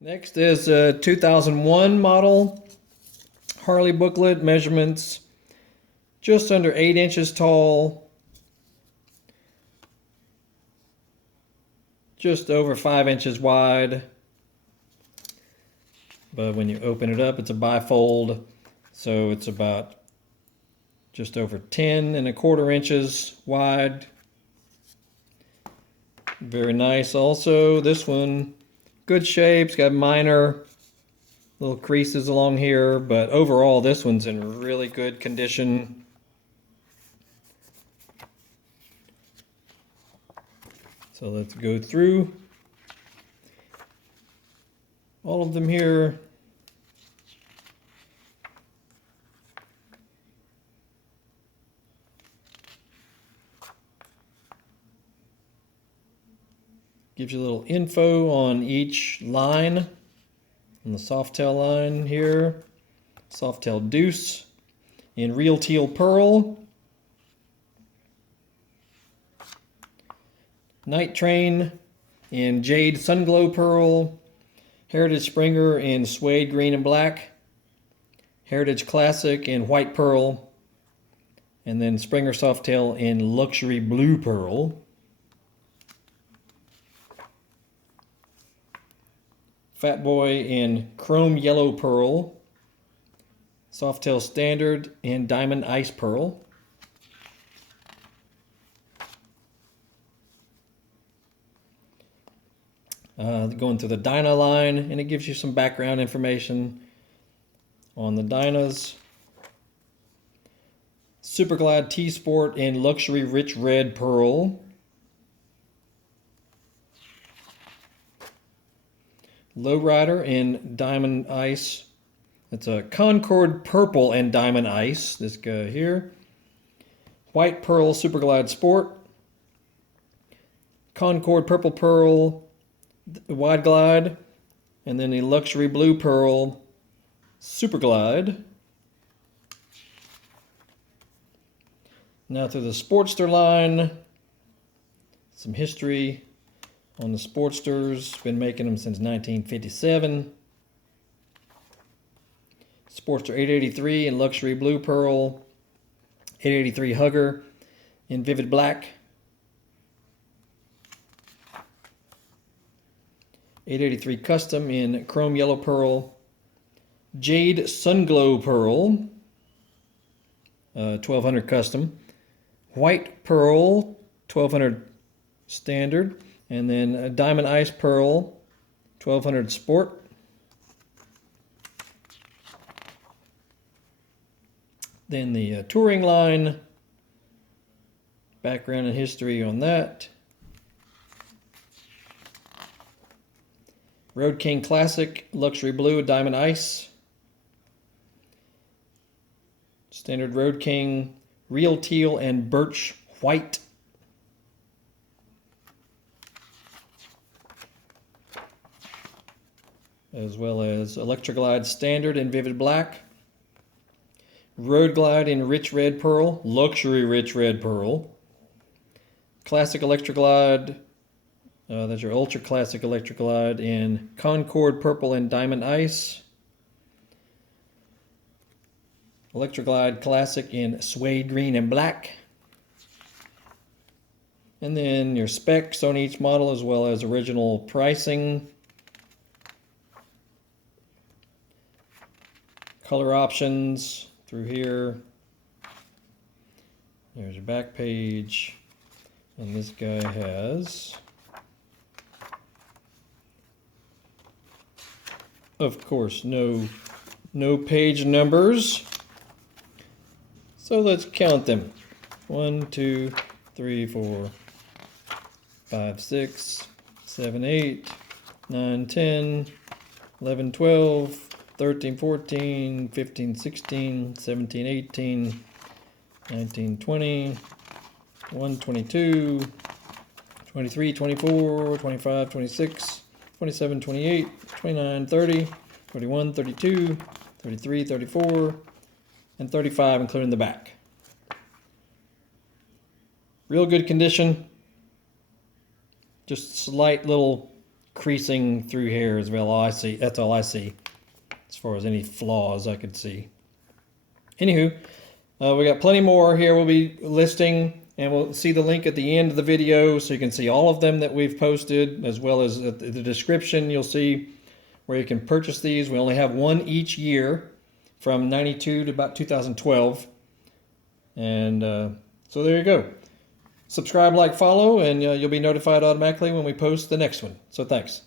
Next is a 2001 model Harley booklet. Measurements just under 8 inches tall, just over 5 inches wide. But when you open it up, it's a bifold, so it's about just over 10 1/4 inches wide. Very nice. Also, this one, good shape. It's got minor little creases along here, but overall this one's in really good condition. So let's go through all of them here. Gives you a little info on each line. On the Softail line here, Softail Deuce in Real Teal Pearl, Night Train in Jade Sunglow Pearl, Heritage Springer in Suede Green and Black, Heritage Classic in White Pearl, and then Springer Softail in Luxury Blue Pearl. Fat Boy in Chrome Yellow Pearl, Softail Standard in Diamond Ice Pearl, going through the Dyna line, and it gives you some background information on the Dynas. Superglide T-Sport in Luxury Rich Red Pearl, Lowrider in Diamond Ice. It's a Concord Purple and Diamond Ice, this guy here. White Pearl Superglide Sport. Concord Purple Pearl Wide Glide. And then the Luxury Blue Pearl Superglide. Now through the Sportster line. Some history on the Sportsters, been making them since 1957. Sportster 883 in Luxury Blue Pearl, 883 Hugger in Vivid Black, 883 Custom in Chrome Yellow Pearl, Jade Sunglow Pearl, 1200 Custom, White Pearl, 1200 Standard, and then a Diamond Ice Pearl, 1200 Sport. Then the Touring line, background and history on that. Road King Classic, Luxury Blue, Diamond Ice. Standard Road King, Real Teal and Birch White. As well as Electroglide Standard in Vivid Black, Road Glide in Rich Red Pearl, Luxury Rich Red Pearl, Classic Electroglide, that's your Ultra Classic Electroglide in Concord Purple and Diamond Ice, Electroglide Classic in Suede Green and Black, and then your specs on each model as well as original pricing. Color options through here. There's your back page. And this guy has, of course, no page numbers. So let's count them. 1, 2, 3, 4, 5, 6, 7, 8, 9, 10, 11, 12, 13, 14, 15, 16, 17, 18, 19, 20, 21, 22, 23, 24, 25, 26, 27, 28, 29, 30, 31, 32, 33, 34, and 35, including the back. Real good condition. Just slight little creasing through here as well. All I see, that's all I see as far as any flaws I could see. Anywho, we got plenty more here we'll be listing, and we'll see the link at the end of the video so you can see all of them that we've posted, as well as at the description you'll see where you can purchase these. We only have one each year from 92 to about 2012. And so there you go. Subscribe, like, follow, and you'll be notified automatically when we post the next one. So thanks.